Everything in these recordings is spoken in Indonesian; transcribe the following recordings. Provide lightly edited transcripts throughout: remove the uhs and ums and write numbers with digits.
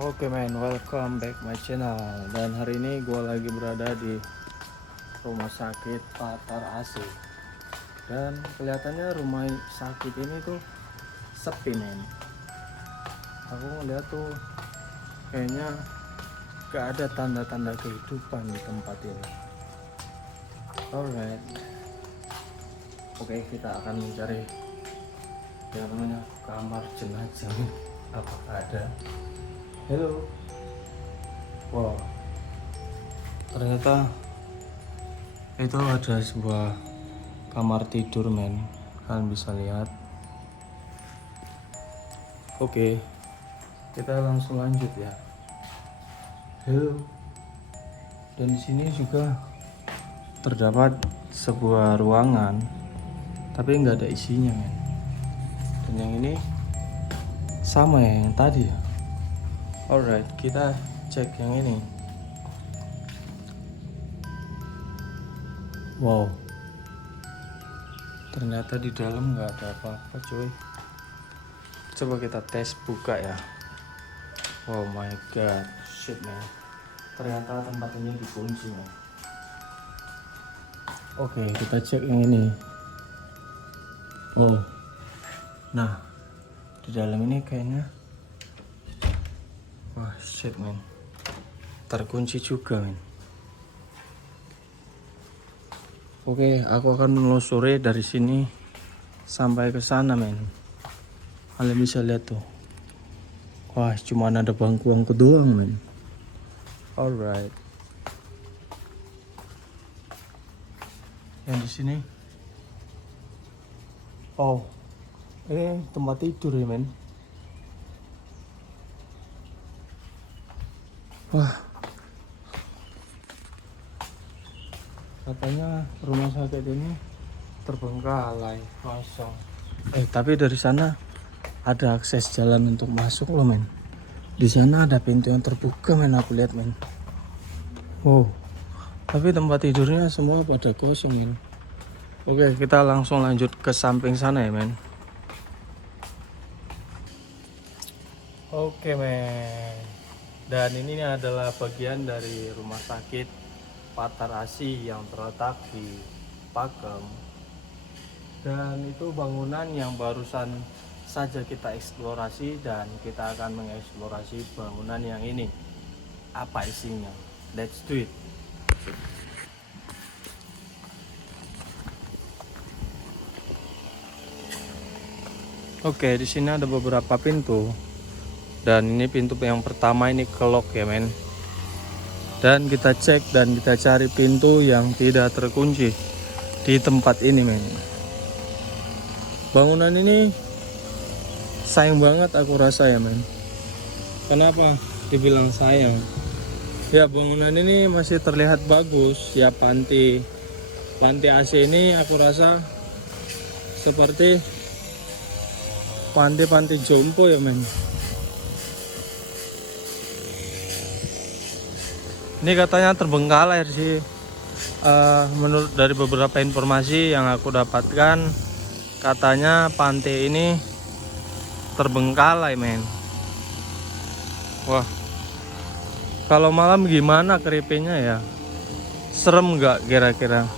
Oke men, welcome back my channel. Dan hari ini gue lagi berada di rumah sakit Patar AC. Dan kelihatannya rumah sakit ini tuh sepi men. Aku ngeliat tuh kayaknya gak ada tanda-tanda kehidupan di tempat ini. Alright. Oke, kita akan mencari yang namanya kamar jenazah. Apakah ada? Halo. Wow. Ternyata itu ada sebuah kamar tidur men. Kalian bisa lihat. Oke. Kita langsung lanjut ya. Halo. Dan di sini juga terdapat sebuah ruangan, tapi nggak ada isinya men. Dan yang ini sama ya yang tadi ya. Alright, kita cek yang ini. Wow, ternyata di dalam nggak ada apa-apa cuy. Coba kita tes buka ya. Oh my god, shit man. Ternyata tempat ini dikunci man. Oke, kita cek yang ini. Oh, nah di dalam ini kayaknya, wah shit man, terkunci juga man. Oke, aku akan menelusuri dari sini sampai ke sana men. Kalian bisa lihat tuh. Wah, cuma ada bangku-bangku doang men. Alright. Yang di sini, oh, ini tempat tidur ya men. Wah, katanya rumah sakit ini terbengkalai, kosong. Tapi dari sana ada akses jalan untuk masuk loh men. Di sana ada pintu yang terbuka men, aku lihat men. Wow, tapi tempat tidurnya semua pada kosong men. Oke, kita langsung lanjut ke samping sana ya men. Oke men. Dan ini adalah bagian dari rumah sakit Patar AC yang terletak di Pakem. Dan itu bangunan yang barusan saja kita eksplorasi, dan kita akan mengeksplorasi bangunan yang ini. Apa isinya? Let's do it. Oke, di sini ada beberapa pintu. Dan ini pintu yang pertama ini kelok ya men. Dan kita cek dan kita cari pintu yang tidak terkunci di tempat ini men. Bangunan ini sayang banget aku rasa ya men. Kenapa dibilang sayang? Ya bangunan ini masih terlihat bagus ya. Panti AC ini aku rasa seperti panti jompo ya men. Ini katanya terbengkalai sih. Menurut dari beberapa informasi yang aku dapatkan, katanya pantai ini terbengkalai men. Wah, kalau malam gimana keripenya ya? Serem nggak kira-kira?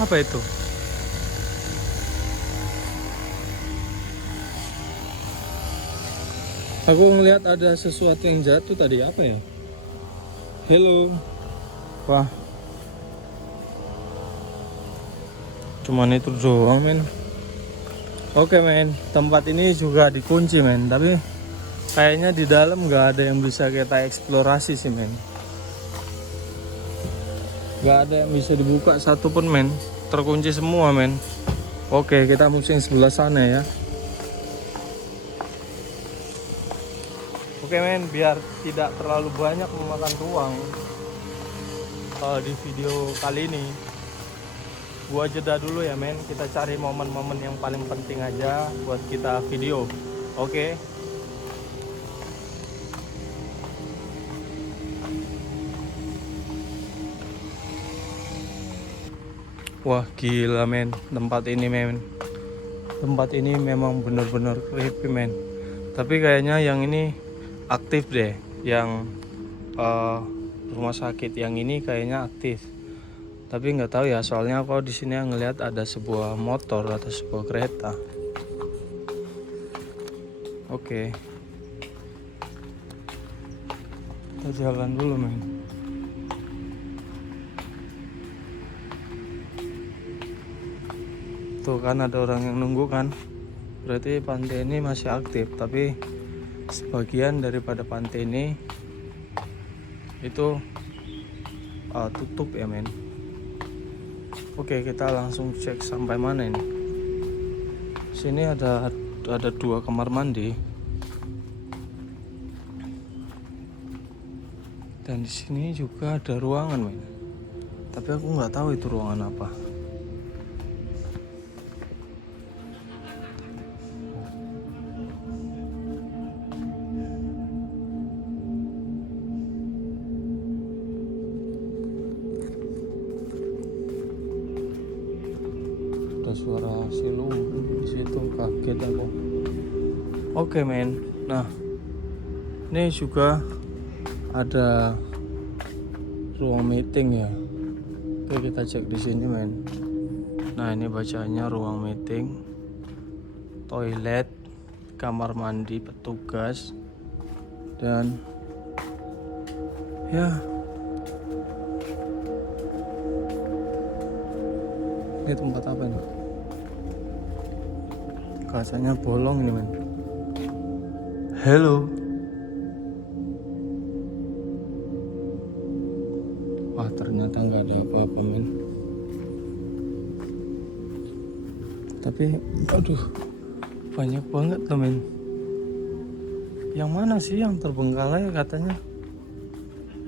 Apa itu? Aku ngelihat ada sesuatu yang jatuh tadi, apa ya? Hello. Wah. Cuman itu doang men. Oke men, tempat ini juga dikunci men, tapi kayaknya di dalam nggak ada yang bisa kita eksplorasi sih men. Nggak ada yang bisa dibuka satupun men, terkunci semua men. Oke, kita mesti sebelah sana ya. Oke men, biar tidak terlalu banyak memakan ruang di video kali ini, gua jeda dulu ya men. Kita cari momen-momen yang paling penting aja buat kita video. Oke. Wah gila men, tempat ini men tempat ini memang benar-benar creepy men. Tapi kayaknya yang ini aktif deh, yang rumah sakit yang ini kayaknya aktif. Tapi nggak tahu ya, soalnya aku di sini ngelihat ada sebuah motor atau sebuah kereta. Oke, kita jalan dulu men. Tuh kan ada orang yang nunggu kan, berarti pantai ini masih aktif. Tapi sebagian daripada pantai ini itu tutup ya men. Oke, kita langsung cek sampai mana ini. Sini ada 2 kamar mandi. Dan di sini juga ada ruangan men. Tapi aku nggak tahu itu ruangan apa. Ada suara siluman di situ, kaget aku. Oke men, nah ini juga ada ruang meeting ya. Oke, kita cek di sini men. Nah ini bacanya ruang meeting, toilet, kamar mandi petugas, dan ya ini tempat apa nih? Kacanya bolong ini men. Halo. Wah ternyata nggak ada apa-apa men. Tapi aduh, banyak banget loh men. Yang mana sih yang terbengkalai katanya?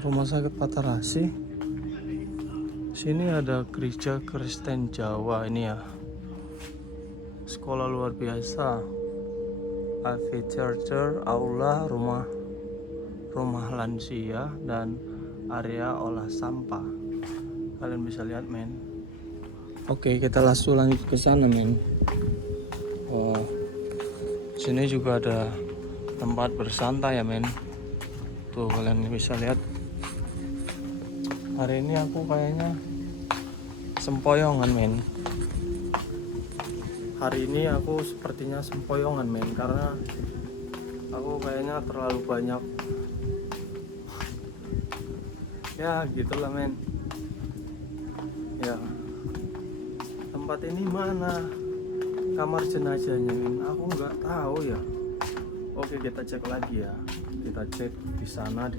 Rumah sakit Patarasi. Sini ada gereja Kristen Jawa ini ya. Sekolah luar biasa, AV Churcher, aula, rumah lansia, dan area olah sampah. Kalian bisa lihat men. Oke, kita langsung lanjut ke sana men. Sini juga ada tempat bersantai ya men. Tuh kalian bisa lihat. Hari ini aku kayaknya sempoyongan men. Hari ini aku sepertinya sempoyongan men, karena aku kayaknya terlalu banyak. Ya gitulah men. Ya, tempat ini mana kamar jenazahnya men? Aku nggak tahu ya. Oke, kita cek lagi ya. Kita cek di sana.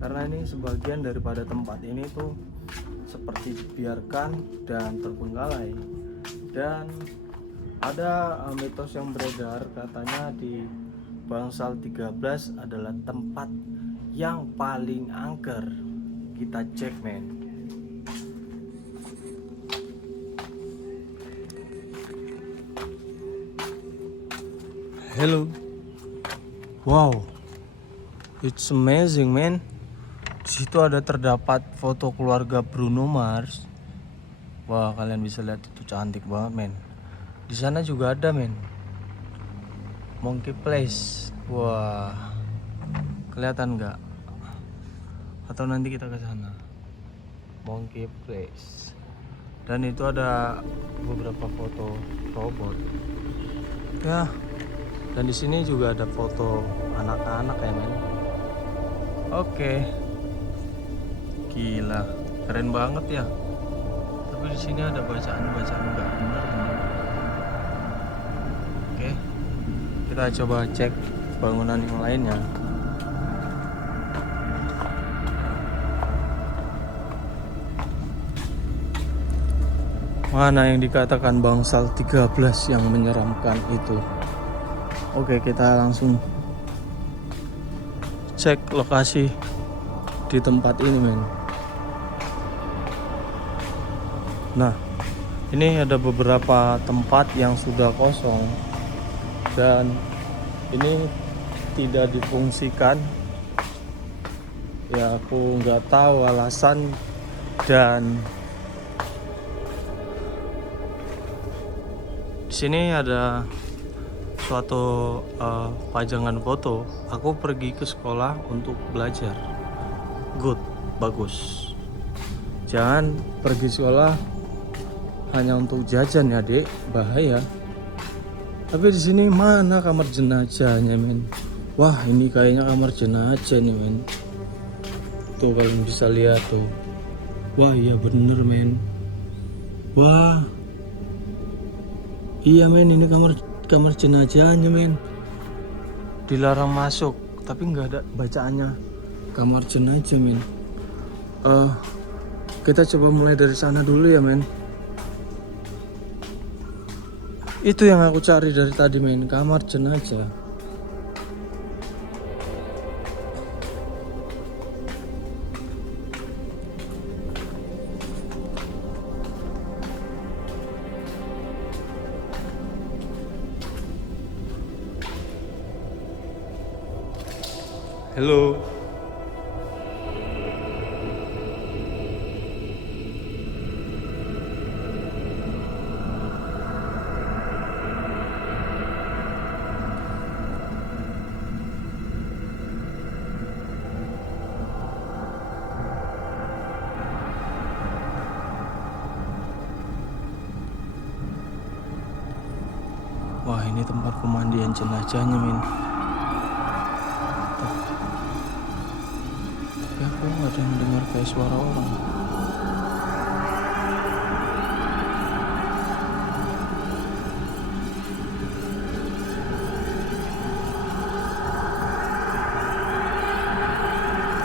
Karena ini sebagian daripada tempat ini tuh seperti dibiarkan dan terbengkalai. Dan ada mitos yang beredar katanya di Bangsal 13 adalah tempat yang paling angker. Kita cek men. Hello. Wow, it's amazing man. Di situ ada terdapat foto keluarga Bruno Mars. Wah, kalian bisa lihat itu cantik banget men. Di sana juga ada men, Monkey Place. Wah, kelihatan nggak? Atau nanti kita ke sana, Monkey Place. Dan itu ada beberapa foto robot. Ya, dan di sini juga ada foto anak-anak ya men. Oke, gila, keren banget ya. Tapi di sini ada bacaan-bacaan nggak benar men. Oke, kita coba cek bangunan yang lainnya. Mana yang dikatakan Bangsal 13 yang menyeramkan itu? Oke, kita langsung cek lokasi di tempat ini men. Nah, ini ada beberapa tempat yang sudah kosong dan ini tidak difungsikan. Ya aku nggak tahu alasan, dan di Di sini ada suatu pajangan foto. Aku pergi ke sekolah untuk belajar. Good, bagus. Jangan pergi sekolah hanya untuk jajan ya, Dek. Bahaya. Tapi di sini mana kamar jenazahnya, men? Wah, ini kayaknya kamar jenazah nih, men. Tuh kalian bisa lihat tuh. Wah, iya bener, men. Wah. Iya, men, ini kamar jenazahnya, men. Dilarang masuk, tapi nggak ada bacaannya. Kamar jenazah, men. Kita coba mulai dari sana dulu ya, men. Itu yang aku cari dari tadi, men, kamar jenazah. Halo. Wah, ini tempat pemandian jenazahnya, men. Tapi aku nggak ada mendengar kayak suara orang.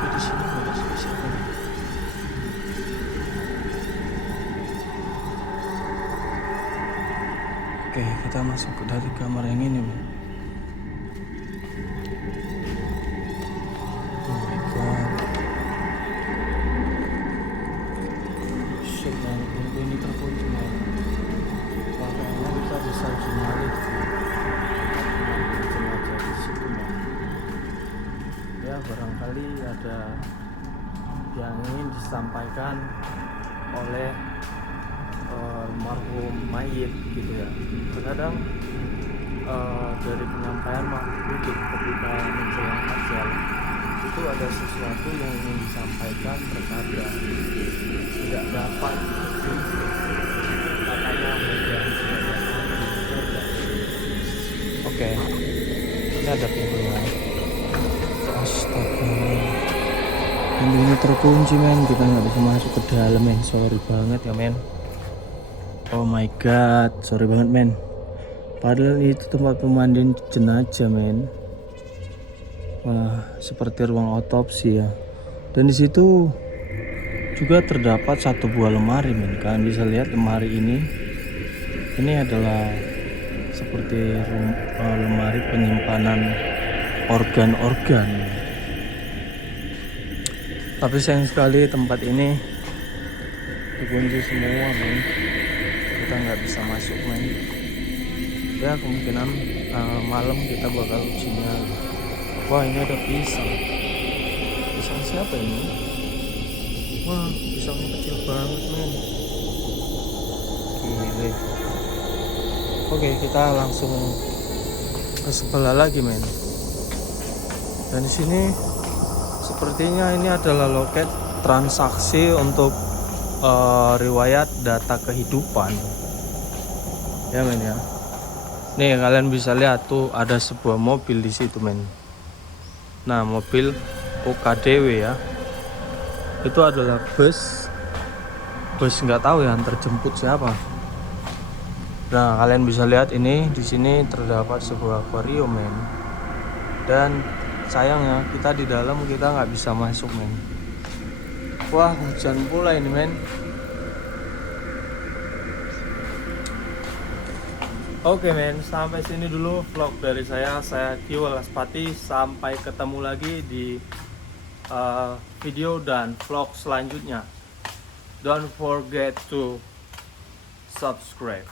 Tapi di sini nggak ada siapa-siapa. Oke, kita masuk ke dari kamar yang ini, men. Oh my god. Shit, man, pintu ini terkunci, men. Makanya kita bisa nyari jenazah di situ, men. Ya, barangkali ada yang ingin disampaikan oleh almarhum mayit gitu ya. Terkadang dari penyampaian makhluk ketika menjelang ajal itu ada sesuatu yang ingin disampaikan, terkadang tidak dapat katanya mudah. Oke, ini ada pintunya. Astaga, pintunya terkunci, men. Kita nggak bisa masuk ke dalam, men. Sorry banget ya, men. Oh my god, sorry banget, men. Padahal itu tempat pemandian jenazah, men. Wah, seperti ruang otopsi ya. Dan di situ juga terdapat satu buah lemari, men. Kalian bisa lihat lemari ini. Ini adalah seperti lemari penyimpanan organ-organ. Tapi sayang sekali tempat ini dikunci semua, men. Kita nggak bisa masuk, men. Ya kemungkinan malam kita bakal ujinya. Wah, ini ada pisang. Pisang siapa ini? Wah, pisangnya kecil banget, men. Gile. Oke, kita langsung ke sebelah lagi, men. Dan di sini sepertinya ini adalah loket transaksi untuk riwayat data kehidupan. Ya, men ya. Nih, kalian bisa lihat tuh ada sebuah mobil di situ, men. Nah, mobil OKDW ya. Itu adalah bus nggak tahu ya antar jemput siapa. Nah, kalian bisa lihat ini di sini terdapat sebuah akuarium, men. Dan sayangnya kita di dalam kita nggak bisa masuk, men. Wah, hujan pula ini, men. Oke, men, sampai sini dulu vlog dari saya. Saya Kiwo Laspati. Sampai ketemu lagi di video dan vlog selanjutnya. Don't forget to subscribe.